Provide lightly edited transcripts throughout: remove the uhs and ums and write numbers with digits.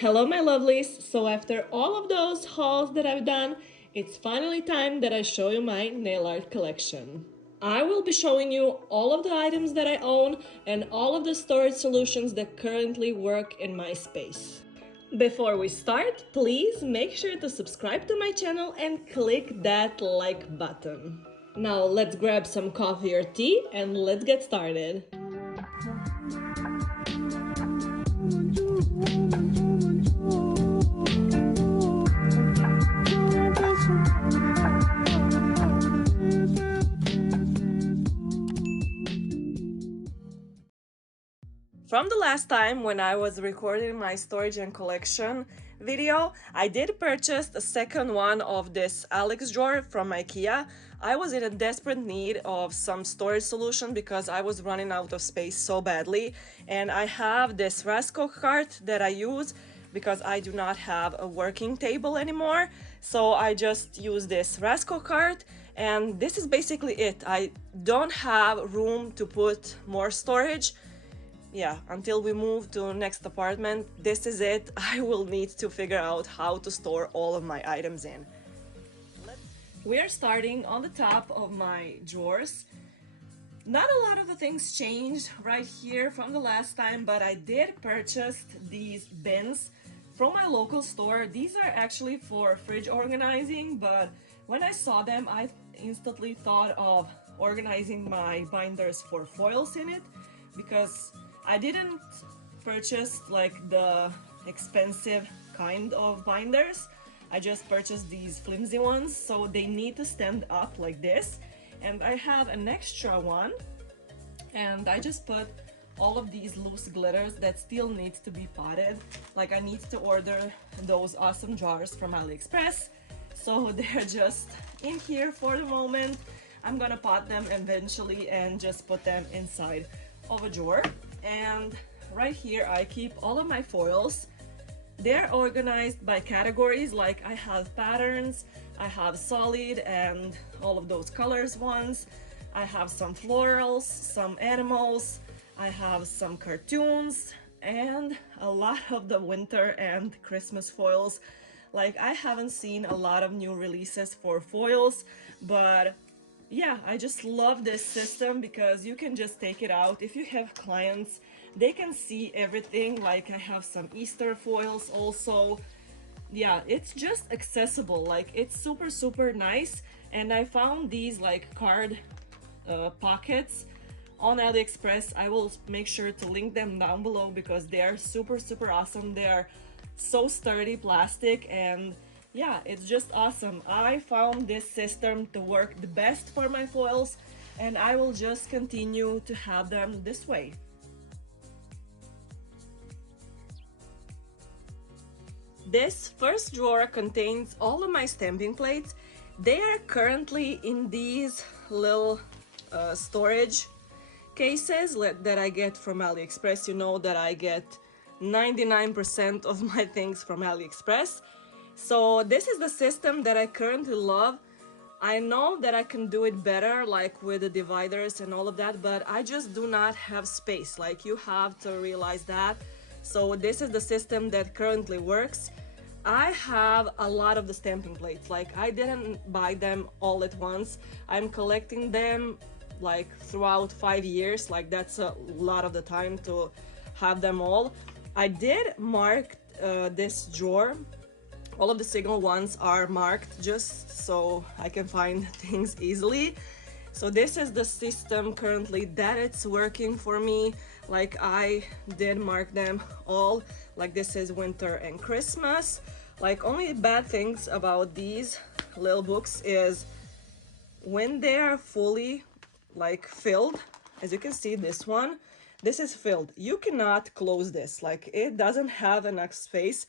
Hello my lovelies! So after all of those hauls that I've done, it's finally time that I show you my nail art collection. I will be showing you all of the items that I own and all of the storage solutions that currently work in my space. Before we start, please make sure to subscribe to my channel and click that like button. Now let's grab some coffee or tea and let's get started. From the last time when I was recording my storage and collection video, I did purchase a second one of this Alex drawer from IKEA. I was in a desperate need of some storage solution because I was running out of space so badly, and I have this Rasco cart that I use because I do not have a working table anymore. So I just use this Rasco cart, and this is basically it. I don't have room to put more storage. Yeah, until we move to next apartment, this is it. I will need to figure out how to store all of my items in. We are starting on the top of my drawers. Not a lot of the things changed right here from the last time, but I did purchase these bins from my local store. These are actually for fridge organizing, but when I saw them, I instantly thought of organizing my binders for foils in it, because I didn't purchase like the expensive kind of binders. I just purchased these flimsy ones, so they need to stand up like this. And I have an extra one, and I just put all of these loose glitters that still needs to be potted. Like, I need to order those awesome jars from AliExpress, so they're just in here for the moment. I'm gonna pot them eventually and just put them inside of a drawer. And right here I keep all of my foils. They're organized by categories. Like, I have patterns, I have solid and all of those colors ones, I have some florals, some animals, I have some cartoons, and a lot of the winter and Christmas foils. Like, I haven't seen a lot of new releases for foils, but yeah, I just love this system because you can just take it out. If you have clients, they can see everything. Like, I have some Easter foils also. Yeah, it's just accessible. Like, it's super nice. And I found these like card pockets on AliExpress. I will make sure to link them down below because they are super awesome. They are so sturdy plastic, and yeah, it's just awesome. I found this system to work the best for my foils, and I will just continue to have them this way. This first drawer contains all of my stamping plates. They are currently in these little storage cases that I get from AliExpress. You know that I get 99% of my things from AliExpress. So this is the system that I currently love. I know that I can do it better, like with the dividers and all of that, but I just do not have space. Like, you have to realize that. So this is the system that currently works. I have a lot of the stamping plates. Like, I didn't buy them all at once. I'm collecting them like throughout 5 years. Like, that's a lot of the time to have them all. I did mark this drawer. All of the single ones are marked just so I can find things easily. So this is the system currently that it's working for me. Like, I did mark them all. Like, this is winter and Christmas. Like, only bad things about these little books is when they are fully like filled. As you can see, this is filled. You cannot close this. Like, it doesn't have enough space.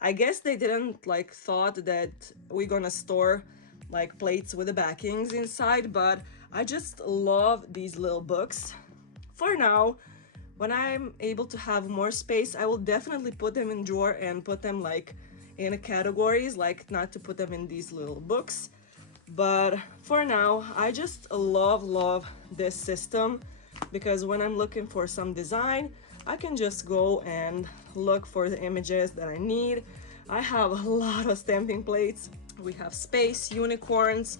I guess they didn't like thought that we're gonna store like plates with the backings inside, but I just love these little books. For now, when I'm able to have more space, I will definitely put them in drawer and put them like in categories, like not to put them in these little books. But for now, I just love this system because when I'm looking for some design, I can just go and look for the images that I need. I have a lot of stamping plates. We have space, unicorns,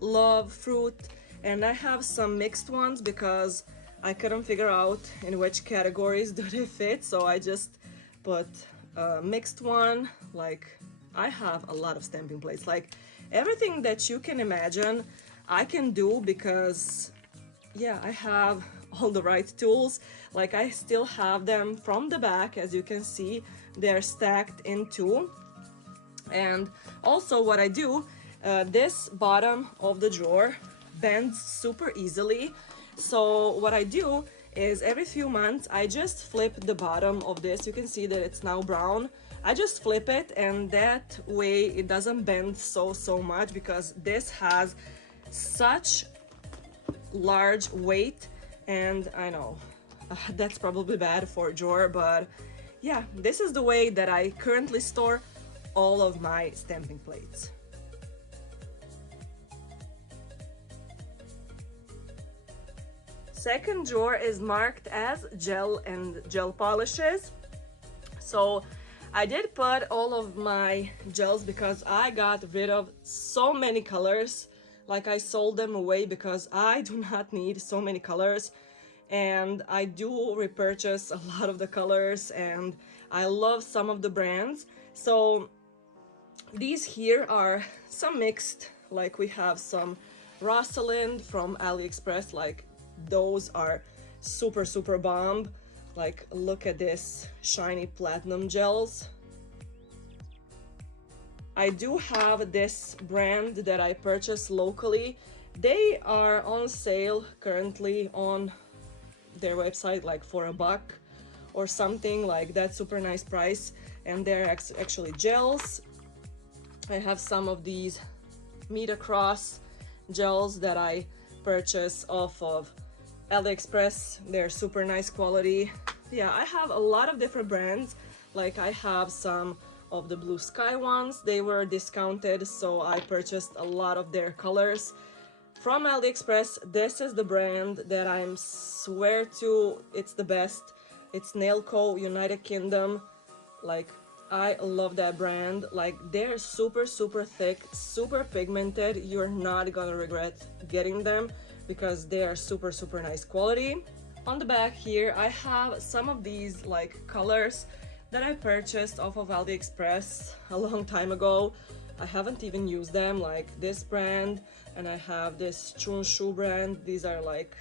love, fruit, and I have some mixed ones because I couldn't figure out in which categories do they fit, so I just put a mixed one. Like, I have a lot of stamping plates. Like, everything that you can imagine I can do because, yeah, I have all the right tools. Like, I still have them from the back. As you can see, they're stacked in two. And also what I do, this bottom of the drawer bends super easily. So what I do is every few months I just flip the bottom of this. You can see that it's now brown. I just flip it, and that way it doesn't bend so much, because this has such large weight. And I know that's probably bad for a drawer, but yeah, this is the way that I currently store all of my stamping plates. Second drawer is marked as gel and gel polishes. So I did put all of my gels because I got rid of so many colors. Like, I sold them away because I do not need so many colors, and I do repurchase a lot of the colors, and I love some of the brands. So these here are some mixed, like we have some Rosalind from AliExpress. Like, those are super bomb. Like, look at this shiny platinum gels. I do have this brand that I purchased locally. They are on sale currently on their website, like for $1 or something like that. Super nice price, and they're actually gels. I have some of these meet across gels that I purchased off of AliExpress. They're super nice quality. Yeah, I have a lot of different brands. Like, I have some of the blue sky ones. They were discounted, so I purchased a lot of their colors from AliExpress. This is the brand that I swear to, it's the best. It's Nailco, United Kingdom. Like, I love that brand. Like, they're super thick, super pigmented. You're not gonna regret getting them because they are super nice quality. On the back here, I have some of these like colors that I purchased off of AliExpress a long time ago. I haven't even used them, like this brand, and I have this Chunshu brand. These are like,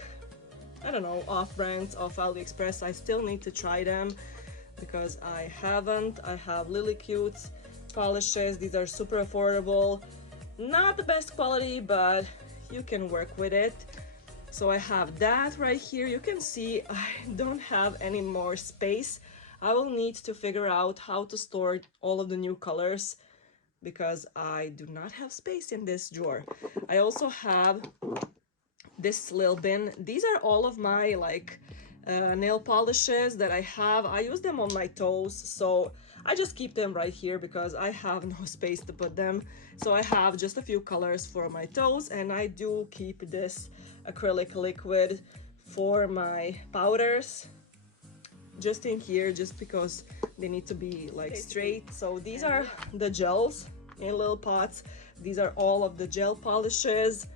I don't know, off brands of AliExpress. I still need to try them because I haven't. I have Lily Cute polishes. These are super affordable. Not the best quality, but you can work with it. So I have that right here. You can see I don't have any more space. I will need to figure out how to store all of the new colors because I do not have space in this drawer. I also have this little bin. These are all of my like nail polishes that I have. I use them on my toes, so I just keep them right here because I have no space to put them. So I have just a few colors for my toes, and I do keep this acrylic liquid for my powders just in here, just because they need to be like straight. So these are the gels in little pots. These are all of the gel polishes,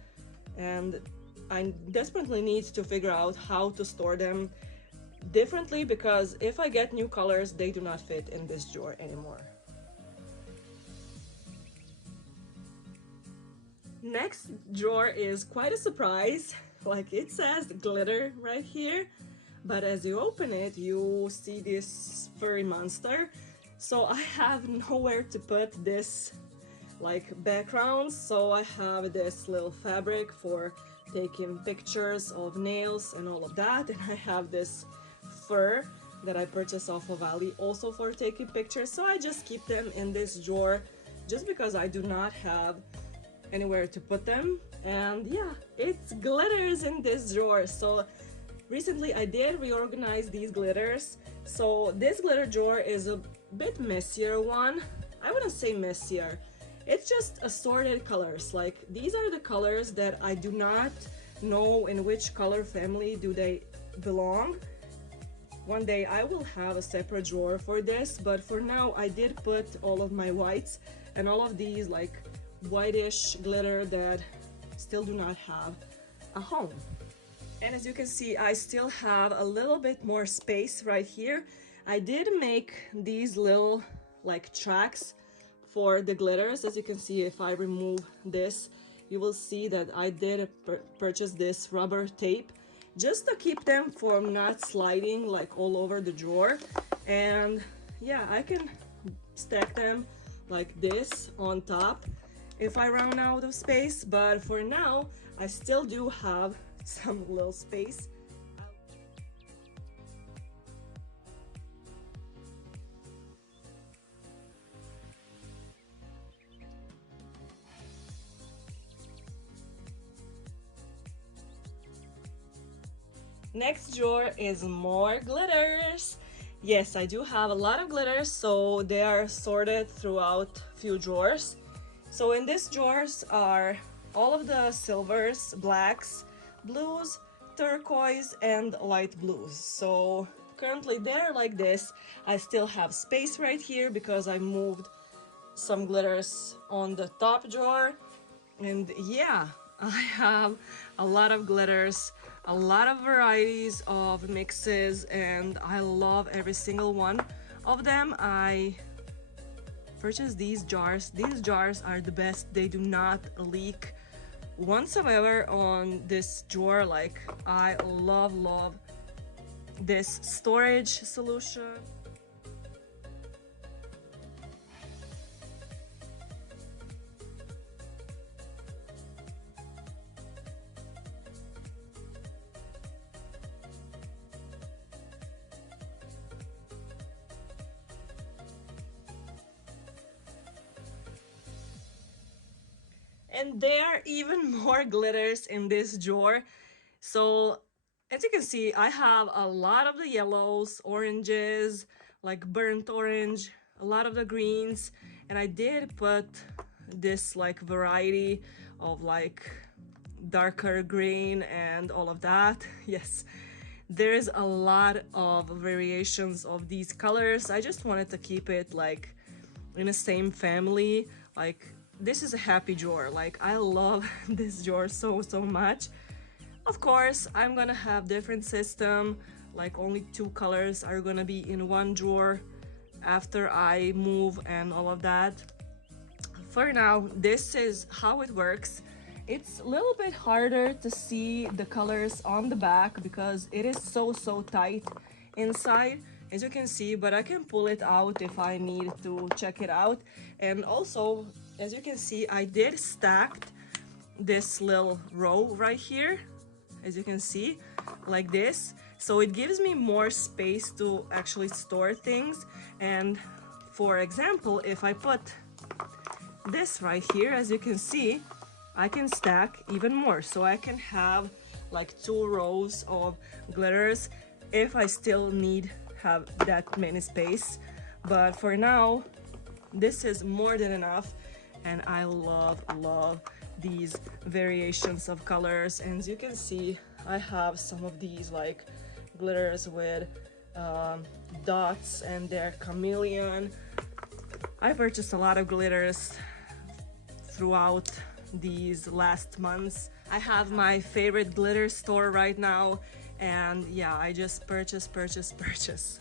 and I desperately need to figure out how to store them differently because if I get new colors, they do not fit in this drawer anymore. Next drawer is quite a surprise. Like, it says glitter right here, but as you open it, you see this furry monster. So I have nowhere to put this like background, so I have this little fabric for taking pictures of nails and all of that, and I have this fur that I purchased off of Ali also for taking pictures. So I just keep them in this drawer just because I do not have anywhere to put them. And yeah, it's glitters in this drawer. So recently I did reorganize these glitters. So this glitter drawer is a bit messier one. I wouldn't say messier, it's just assorted colors. Like, these are the colors that I do not know in which color family do they belong. one day I will have a separate drawer for this, but for now I did put all of my whites and all of these like whitish glitter that still do not have a home. And as you can see, I still have a little bit more space right here. I did make these little like tracks for the glitters. As you can see, if I remove this, you will see that I did purchase this rubber tape just to keep them from not sliding like all over the drawer. And yeah, I can stack them like this on top if I run out of space, but for now I still do have some little space. Next drawer is more glitters. Yes, I do have a lot of glitters, so they are sorted throughout few drawers. So in these drawers are all of the silvers, blacks, blues, turquoise, and light blues. So currently they're like this. I still have space right here because I moved some glitters on the top drawer. And yeah, I have a lot of glitters, a lot of varieties of mixes, and I love every single one of them. I purchased these jars. These jars are the best. They do not leak whatsoever on this drawer. Like, I love this storage solution. And there are even more glitters in this drawer. So as you can see, I have a lot of the yellows, oranges, like burnt orange, a lot of the greens, and I did put this like variety of like darker green and all of that. Yes, there's a lot of variations of these colors. I just wanted to keep it like in the same family. Like, this is a happy drawer. Like, I love this drawer so much. Of course, I'm gonna have different system, like only 2 colors are gonna be in one drawer after I move and all of that. For now, this is how it works. It's a little bit harder to see the colors on the back because it is so tight inside, as you can see, but I can pull it out if I need to check it out. And also, as you can see, I did stack this little row right here, as you can see, like this. So it gives me more space to actually store things. And for example, if I put this right here, as you can see, I can stack even more. So I can have like 2 rows of glitters if I still need have that many space. But for now, this is more than enough. And I love these variations of colors. And as you can see, I have some of these like glitters with dots, and they're chameleon. I purchased a lot of glitters throughout these last months. I have my favorite glitter store right now, and yeah, I just purchase.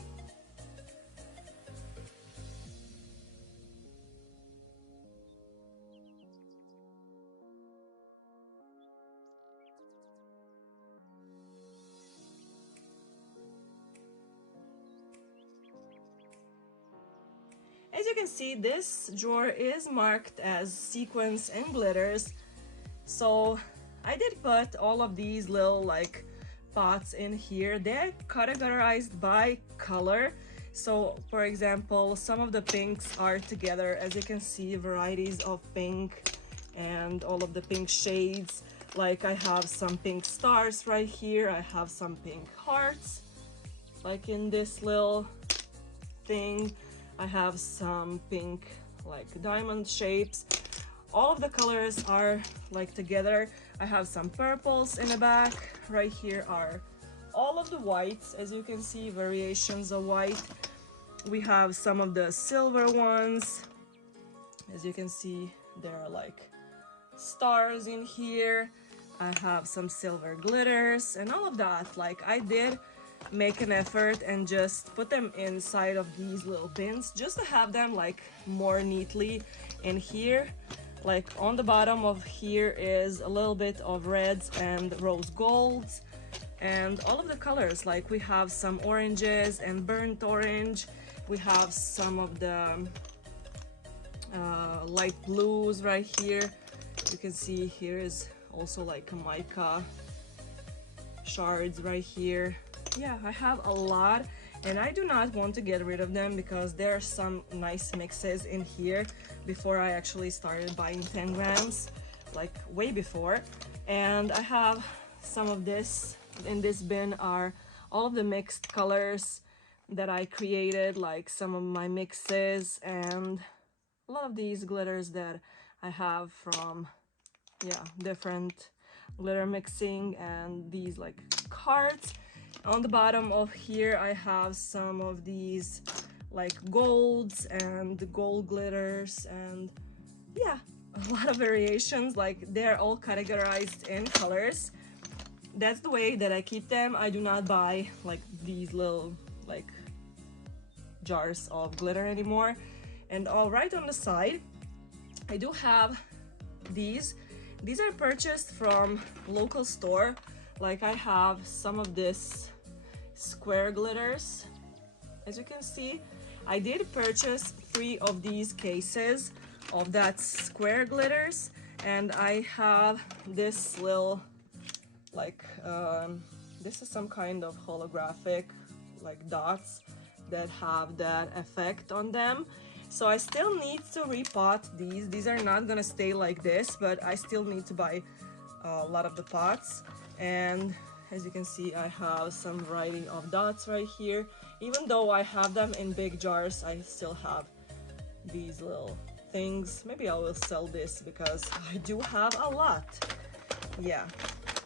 As you can see, this drawer is marked as sequins and glitters. So I did put all of these little like pots in here. They're categorized by color. So for example, some of the pinks are together. As you can see, varieties of pink and all of the pink shades. Like, I have some pink stars right here. I have some pink hearts, like in this little thing. I have some pink like diamond shapes. All of the colors are like together. I have some purples in the back. Right here are all of the whites, as you can see, variations of white. We have some of the silver ones. As you can see, there are like stars in here. I have some silver glitters and all of that. Like, I did make an effort and just put them inside of these little bins just to have them like more neatly in here. Like on the bottom of here is a little bit of reds and rose golds and all of the colors. Like, we have some oranges and burnt orange. We have some of the light blues right here. You can see here is also like a mica shards right here. Yeah, I have a lot and I do not want to get rid of them because there are some nice mixes in here before I actually started buying 10 grams, like way before. And I have some of this. In this bin are all of the mixed colors that I created, like some of my mixes and a lot of these glitters that I have from, yeah, different glitter mixing and these like cards. On the bottom of here I have some of these like golds and gold glitters and yeah, a lot of variations. Like, they're all categorized in colors. That's the way that I keep them. I do not buy like these little like jars of glitter anymore. And all right, on the side I do have these are purchased from local store. Like, I have some of this square glitters. As you can see, I did purchase 3 of these cases of that square glitters, and I have this little like this is some kind of holographic like dots that have that effect on them. So I still need to repot these. These are not gonna stay like this, but I still need to buy a lot of the pots. And as you can see, I have some variety of dots right here. Even though I have them in big jars, I still have these little things. Maybe I will sell this because I do have a lot. Yeah.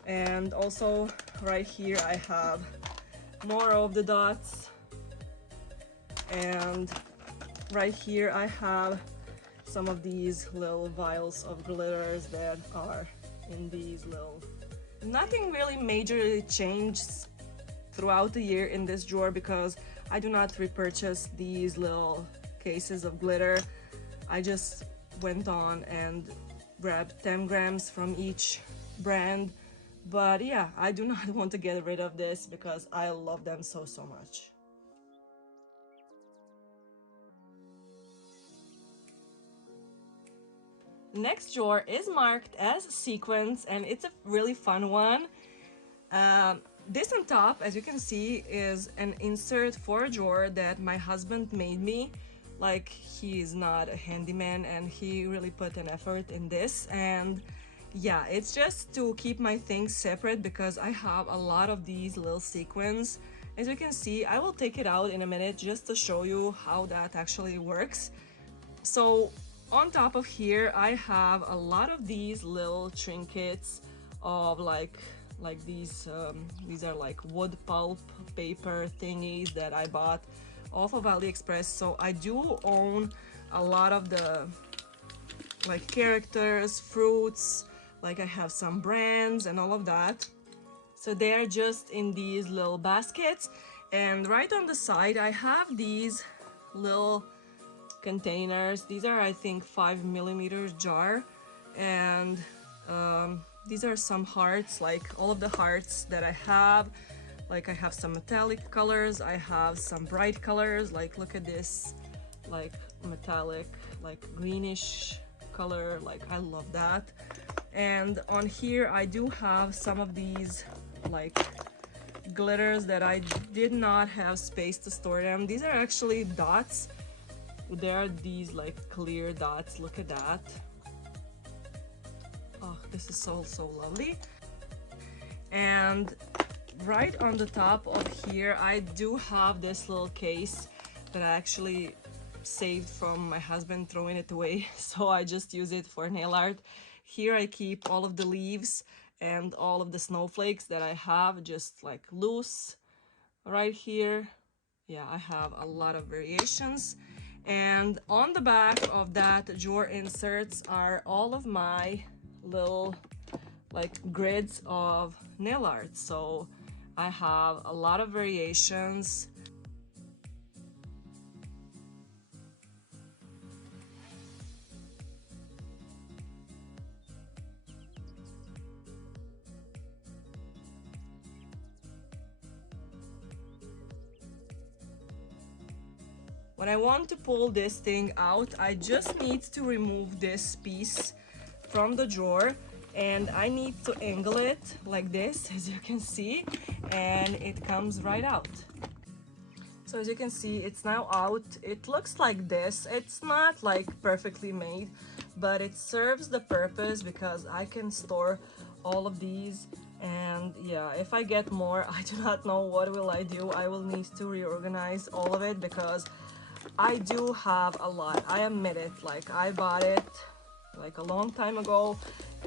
And also right here I have more of the dots, and right here I have some of these little vials of glitters that are in these little. Nothing really majorly changed throughout the year in this drawer because I do not repurchase these little cases of glitter. I just went on and grabbed 10 grams from each brand. But yeah, I do not want to get rid of this because I love them so much. Next drawer is marked as Sequins, and it's a really fun one. This on top, as you can see, is an insert for a drawer that my husband made me. Like, he is not a handyman and he really put an effort in this. And yeah, it's just to keep my things separate because I have a lot of these little sequins. As you can see, I will take it out in a minute just to show you how that actually works. So on top of here I have a lot of these little trinkets of like these are like wood pulp paper thingies that I bought off of AliExpress. So I do own a lot of the like characters, fruits, like I have some brands and all of that. So they're just in these little baskets. And right on the side I have these little containers. These are, I think, 5mm jar, and these are some hearts, like all of the hearts that I have. Like, I have some metallic colors, I have some bright colors, like look at this, like metallic, like greenish color, like I love that. And on here I do have some of these like glitters that I did not have space to store them. These are actually dots. There are these like clear dots, look at that. Oh, this is so lovely. And right on the top of here I do have this little case that I actually saved from my husband throwing it away, so I just use it for nail art. Here I keep all of the leaves and all of the snowflakes that I have just like loose right here. Yeah, I have a lot of variations. And on the back of that drawer inserts are all of my little like grids of nail art. So I have a lot of variations. When I want to pull this thing out, I just need to remove this piece from the drawer, and I need to angle it like this, as you can see, and it comes right out. So as you can see, it's now out. It looks like this. It's not like perfectly made, but it serves the purpose because I can store all of these. And yeah, if I get more, I do not know what will I do. I will need to reorganize all of it because I do have a lot. I admit it. Like, I bought it like a long time ago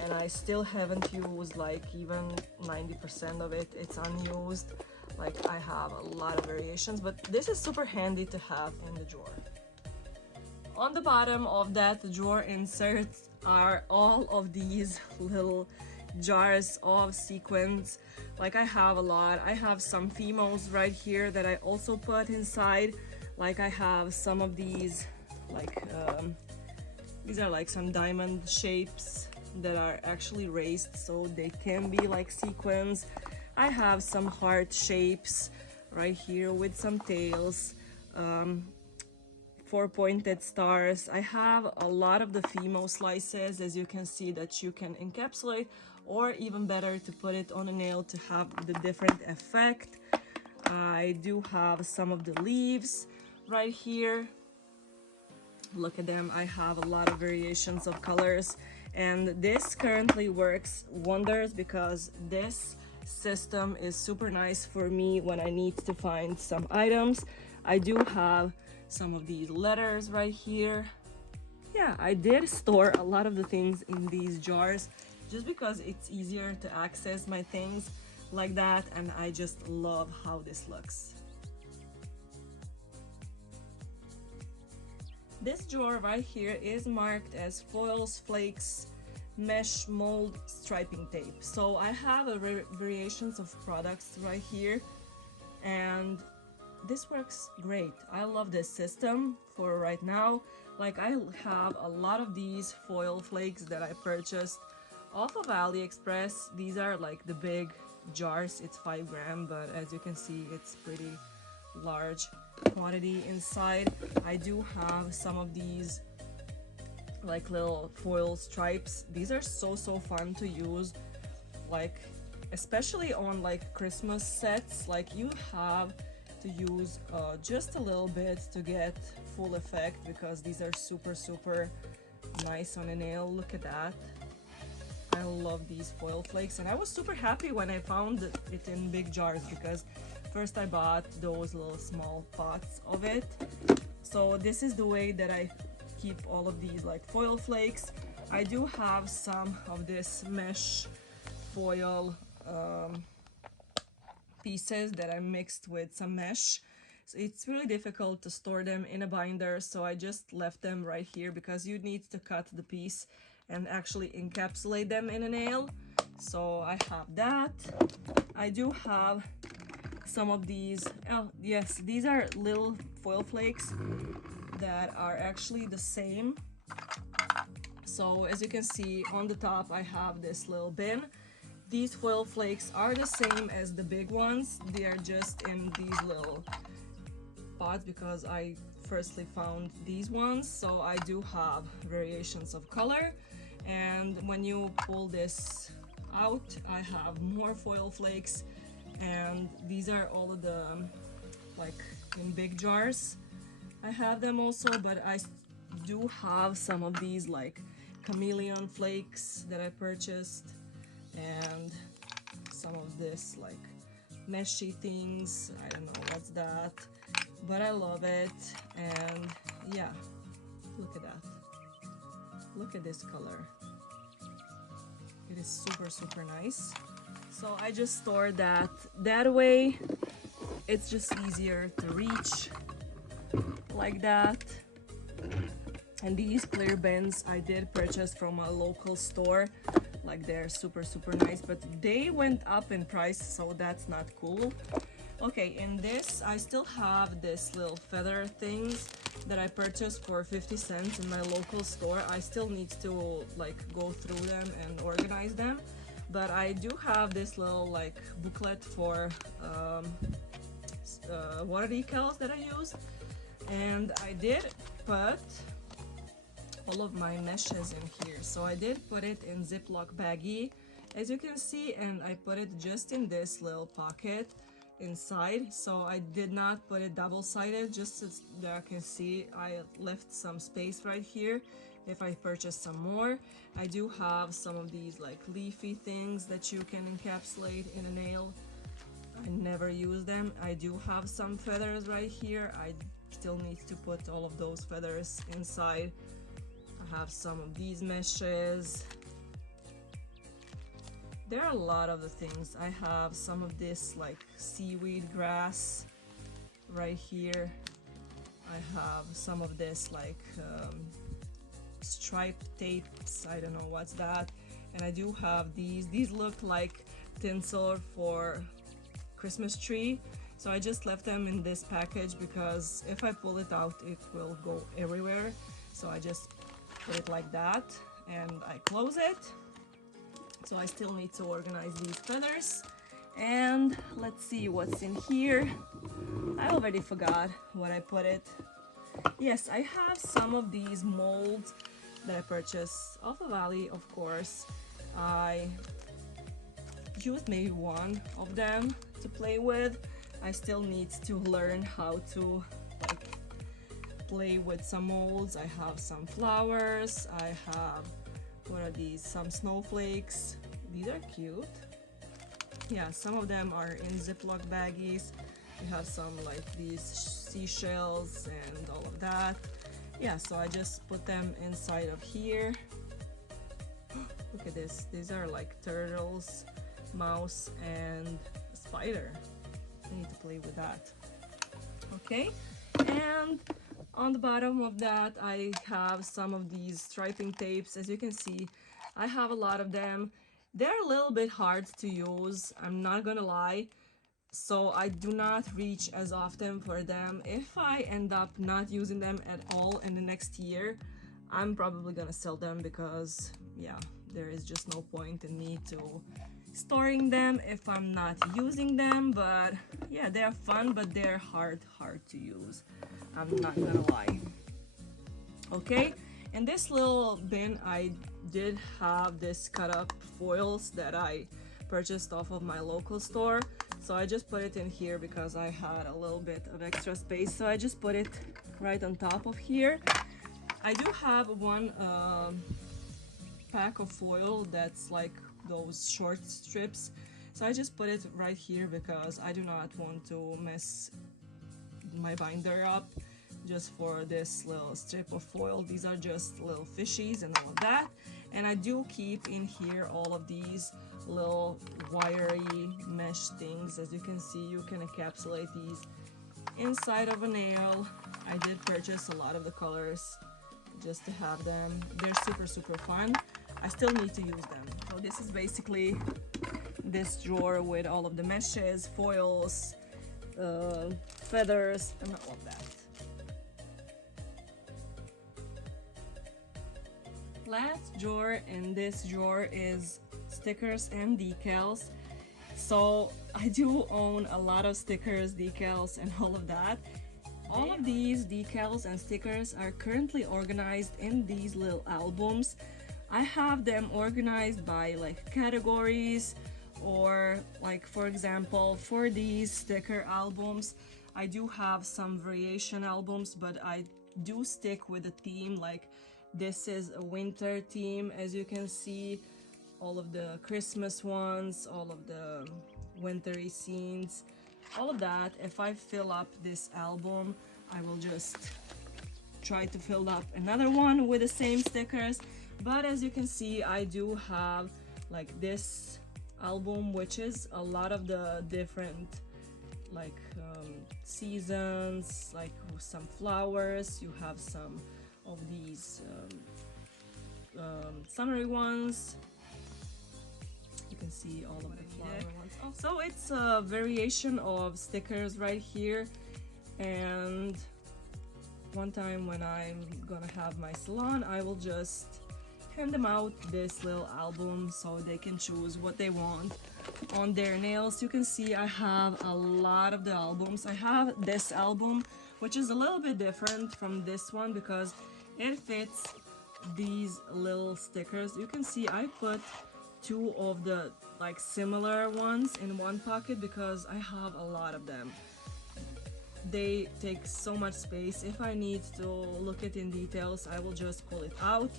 and I still haven't used like even 90% of it. It's unused. Like, I have a lot of variations, but this is super handy to have in the drawer. On the bottom of that drawer insert are all of these little jars of sequins. Like, I have a lot. I have some Fimos right here that I also put inside. Like, I have some of these, like these are like some diamond shapes that are actually raised, so they can be like sequins. I have some heart shapes right here with some tails, 4 pointed stars. I have a lot of the Fimo slices, as you can see, that you can encapsulate, or even better, to put it on a nail to have the different effect. I do have some of the leaves right here. Look at them. I have a lot of variations of colors, and this currently works wonders because this system is super nice for me when I need to find some items. I do have some of these letters right here. Yeah, I did store a lot of the things in these jars just because it's easier to access my things like that, and I just love how this looks. This drawer right here is marked as foils, flakes, mesh, mold, striping tape. So I have variations of products right here, and this works great. I love this system for right now. Like, I have a lot of these foil flakes that I purchased off of AliExpress. These are like the big jars. It's 5 grams, but as you can see, it's pretty large quantity inside. I do have some of these like little foil stripes. These are so fun to use, like especially on like Christmas sets. Like, you have to use just a little bit to get full effect because these are super nice on a nail. Look at that. I love these foil flakes, and I was super happy when I found it in big jars because first I bought those little small pots of it. So this is the way that I keep all of these like foil flakes. I do have some of this mesh foil pieces that I mixed with some mesh. So it's really difficult to store them in a binder, so I just left them right here because you need to cut the piece and actually encapsulate them in a nail. So I have that. I do have some of these. Oh yes, these are little foil flakes that are actually the same. So as you can see on the top, I have this little bin. These foil flakes are the same as the big ones. They are just in these little pots because I firstly found these ones. So I do have variations of color, and when you pull this out, I have more foil flakes, and these are all of the like in big jars. I have them also, but I do have some of these like chameleon flakes that I purchased, and some of this like meshy things. I don't know what's that, but I love it. And yeah, look at that. Look at this color. it is super nice. So I just store that way. It's just easier to reach like that. And these clear bins I did purchase from a local store. Like they're super nice, but they went up in price, so that's not cool. Okay, in this I still have this little feather things that I purchased for 50 cents in my local store. I still need to like go through them and organize them, but I do have this little like booklet for water decals that I use, and I did put all of my meshes in here. So I did put it in Ziploc baggie, as you can see, and I put it just in this little pocket inside. So I did not put it double-sided, just so that I can see I left some space right here if I purchase some more. I do have some of these like leafy things that you can encapsulate in a nail. I never use them. I do have some feathers right here. I still need to put all of those feathers inside. I have some of these meshes. There are a lot of the things. I have some of this like seaweed grass right here. I have some of this like striped tapes. I don't know what's that. And I do have these. These look like tinsel for Christmas tree. So I just left them in this package because if I pull it out, it will go everywhere. So I just put it like that and I close it. So I still need to organize these feathers. And let's see what's in here. I already forgot what I put it. Yes, I have some of these molds that I purchased off of Ali, of course. I used maybe one of them to play with. I still need to learn how to like play with some molds. I have some flowers. I have, what are these? Some snowflakes. These are cute. Yeah, some of them are in Ziploc baggies. We have some like these seashells and all of that. Yeah, so I just put them inside of here. Look at this. These are like turtles, mouse, and a spider. I need to play with that. Okay, and on the bottom of that I have some of these striping tapes. As you can see, I have a lot of them. They're a little bit hard to use, I'm not gonna lie, so I do not reach as often for them. If I end up not using them at all in the next year, I'm probably gonna sell them because yeah, there is just no point in me to storing them if I'm not using them. But yeah, they're fun, but they're hard to use, I'm not gonna lie. Okay, in this little bin I did have this cut up foils that I purchased off of my local store, so I just put it in here because I had a little bit of extra space, so I just put it right on top of here. I do have one pack of foil that's like those short strips, so I just put it right here because I do not want to mess my binder up just for this little strip of foil. These are just little fishies and all of that. And I do keep in here all of these little wiry mesh things. As you can see, you can encapsulate these inside of a nail. I did purchase a lot of the colors just to have them. They're super fun. I still need to use them. So this is basically this drawer with all of the meshes, foils, feathers, and all of that. Last drawer in this drawer is stickers and decals. So I do own a lot of stickers, decals, and all of that. All of these decals and stickers are currently organized in these little albums. I have them organized by like categories, or like for example for these sticker albums I do have some variation albums, but I do stick with a theme. Like this is a winter theme, as you can see, all of the Christmas ones, all of the wintry scenes, all of that. If I fill up this album, I will just try to fill up another one with the same stickers. But as you can see, I do have like this album, which is a lot of the different like seasons, like some flowers. You have some of these summery ones. You can see all of the flower ones. Oh, so it's a variation of stickers right here. And one time when I'm gonna have my salon, I will just hand them out this little album so they can choose what they want on their nails. You can see I have a lot of the albums. I have this album, which is a little bit different from this one because it fits these little stickers. You can see I put two of the like similar ones in one pocket because I have a lot of them. They take so much space. If I need to look at in details, I will just pull it out.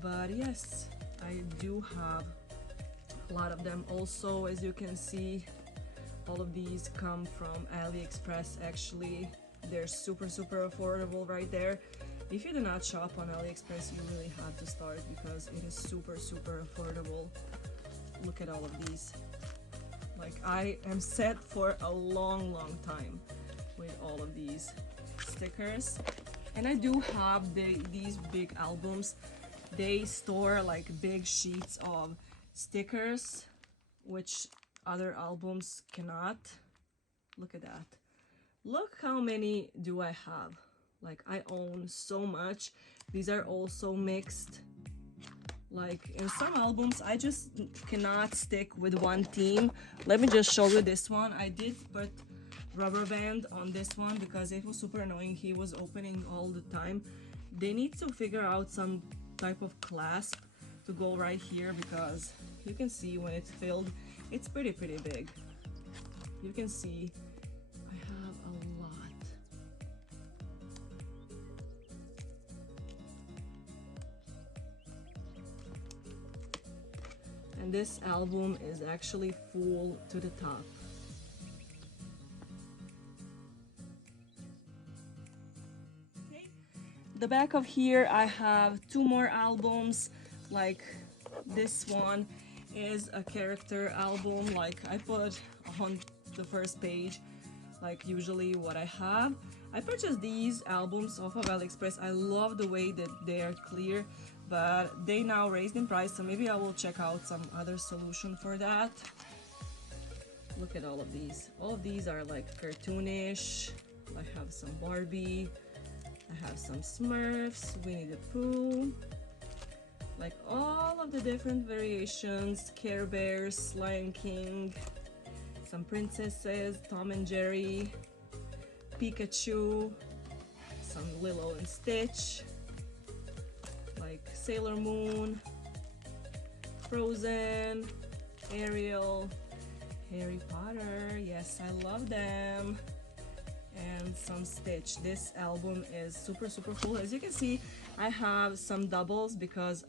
But yes, I do have a lot of them. Also, as you can see, all of these come from AliExpress. Actually, they're super affordable right there. If you do not shop on AliExpress, you really have to start because it is super affordable. Look at all of these. Like, I am set for a long time with all of these stickers. And I do have these big albums. They store like big sheets of stickers, which other albums cannot. Look at that. Look how many do I have. Like, I own so much. These are also mixed. Like, in some albums, I just cannot stick with one theme. Let me just show you this one. I did put rubber band on this one because it was super annoying. He was opening all the time. They need to figure out some type of clasp to go right here because you can see when it's filled, it's pretty big. You can see I have a lot. And this album is actually full to the top. The back of here I have two more albums. Like, this one is a character album, like I put on the first page like usually what I have. I purchased these albums off of AliExpress. I love the way that they are clear, but they now raised in price, so maybe I will check out some other solution for that. Look at all of these. All of these are like cartoonish. I have some Barbie, I have some Smurfs, Winnie the Pooh, like all of the different variations, Care Bears, Lion King, some princesses, Tom and Jerry, Pikachu, some Lilo and Stitch, like Sailor Moon, Frozen, Ariel, Harry Potter, yes, I love them, and some Stitch. This album is super cool. As you can see, I have some doubles because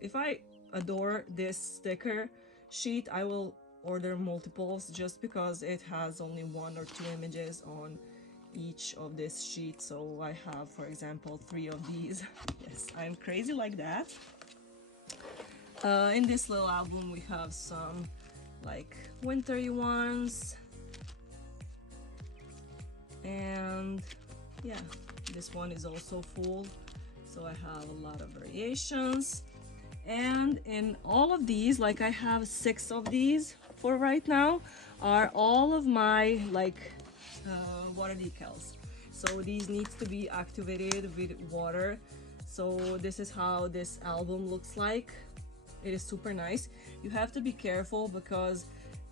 if I adore this sticker sheet, I will order multiples just because it has only one or two images on each of this sheet. So I have, for example, 3 of these. Yes, I'm crazy like that. In this little album we have some like wintry ones, and yeah, this one is also full, so I have a lot of variations. And in all of these, like I have 6 of these for right now, are all of my like water decals. So these needs to be activated with water. So this is how this album looks like. It is super nice. You have to be careful because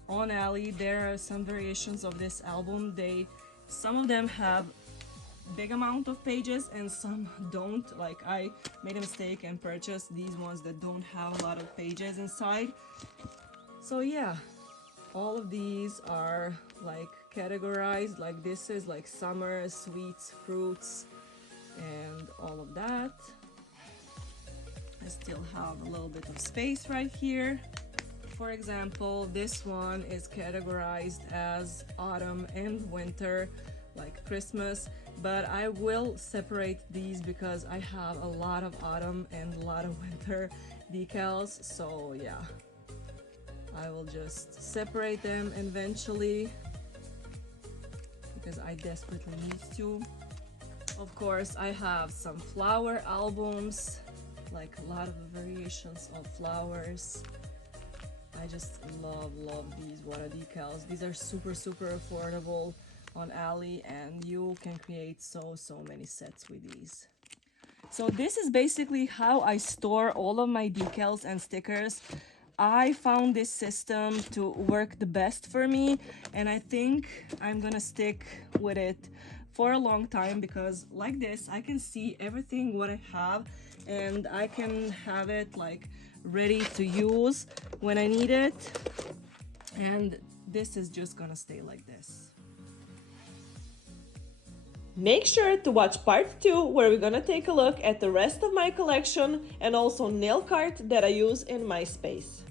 on Ali there are some variations of this album. Some of them have big amount of pages and some don't. Like, I made a mistake and purchased these ones that don't have a lot of pages inside. So yeah, all of these are like categorized. Like, this is like summer, sweets, fruits, and all of that. I still have a little bit of space right here. For example, this one is categorized as autumn and winter, like Christmas, but I will separate these because I have a lot of autumn and a lot of winter decals. So yeah, I will just separate them eventually because I desperately need to. Of course, I have some flower albums, like a lot of variations of flowers. I just love these water decals. These are super affordable on Ali, and you can create so many sets with these. So this is basically how I store all of my decals and stickers. I found this system to work the best for me, and I think I'm gonna stick with it for a long time because like this I can see everything what I have, and I can have it like ready to use when I need it, and this is just gonna stay like this. Make sure to watch part 2 where we're gonna take a look at the rest of my collection and also nail art that I use in my space.